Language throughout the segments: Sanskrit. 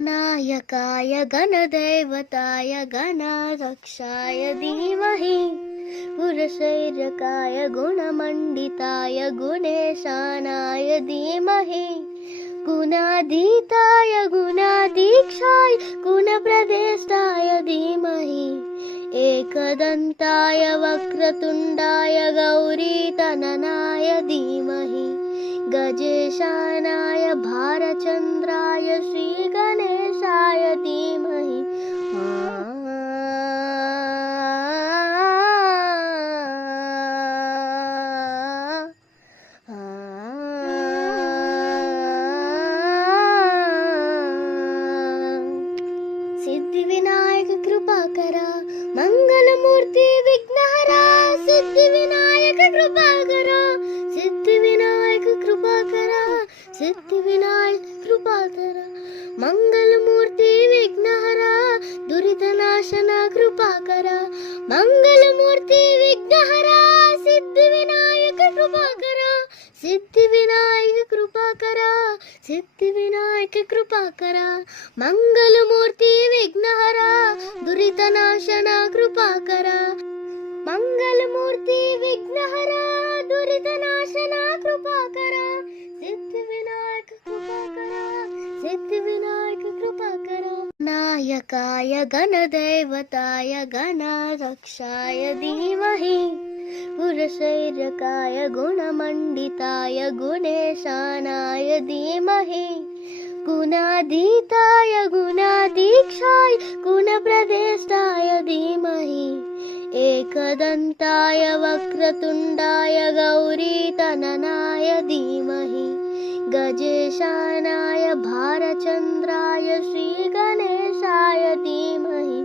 नायकाय गणदैवताय गणाध्यक्षाय धीमहि गुणशैर्यकाय गुणमण्डिताय गुणेशानाय धीमहि गुणाधीताय गुणाधीक्षाय गुणप्रदेष्टाय धीमहि एकदन्ताय वक्रतुण्डाय गौरीतननाय धीमहि गजेशानाय भारचन्द्राय श्रीगणेशाय धीमहि सिद्धिविनायक कृपाकरा मंगलमूर्ति विघ्नहरा सिद्धिविनायक कृपाकरा सिद्धिविनायक कृपाकरा सिद्धिविनायक कृपाकरा मंगलमूर्ति विघ्नहरा दुरितनाशना कृपाकरा मंगलमूर्ति विघ्नहरा सिद्धिविनायक कृपाकरा सिद्धिविनायक कृपाकरा सिद्धिविनायक कृपाकरा मंगलमूर्ति विघ्नहरा दुरितनाशना कृपाकरा मंगलमूर्ति विघ्नहरा दुरितनाशना कृपाकरा सिद्धिविनायक कृपाकरा सिद्धिविनायक कृपाकरा नायकाय गणदैवताय गणाध्यक्षाय धीमहि गुणशैर्यकाय गुणमण्डिताय गुणेशानाय धीमहि गुणाधीताय गुणाधीक्षाय गुणप्रदेष्टाय धीमहि एकदन्ताय वक्रतुण्डाय गौरीतननाय धीमहि गजेशानाय भारचन्द्राय श्रीगणेशाय धीमहि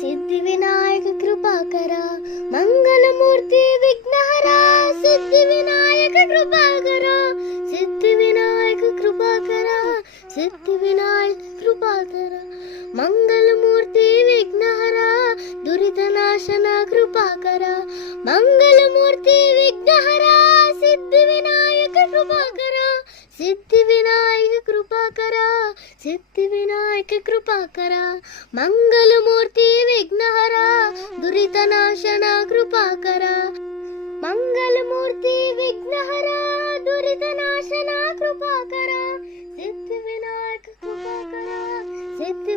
सिद्धिविनायक कृपाकरा मंगलमूर्ति विघ्नहरा सिद्धिविनायक कृपाकरा सिद्धिविनायक कृपाकरा सिद्धिविनायक कृपाकरा मंगलमूर्ति विघ्नहरा दुरितनाशना कृपाकरा मंगलमूर्ति विघ्नहरा सिद्धिविनायक कृपाकरा सिद्धिविनायक कृपाकरा सिद्धिविनायक कृपाकरा मंगलमूर्ति विघ्नहरा दुरितनाशना कृपाकरा मंगलमूर्ति विघ्नहरा दुरितनाशना कृपाकरा सिद्धिविनायक कृपाकरा सिद्धि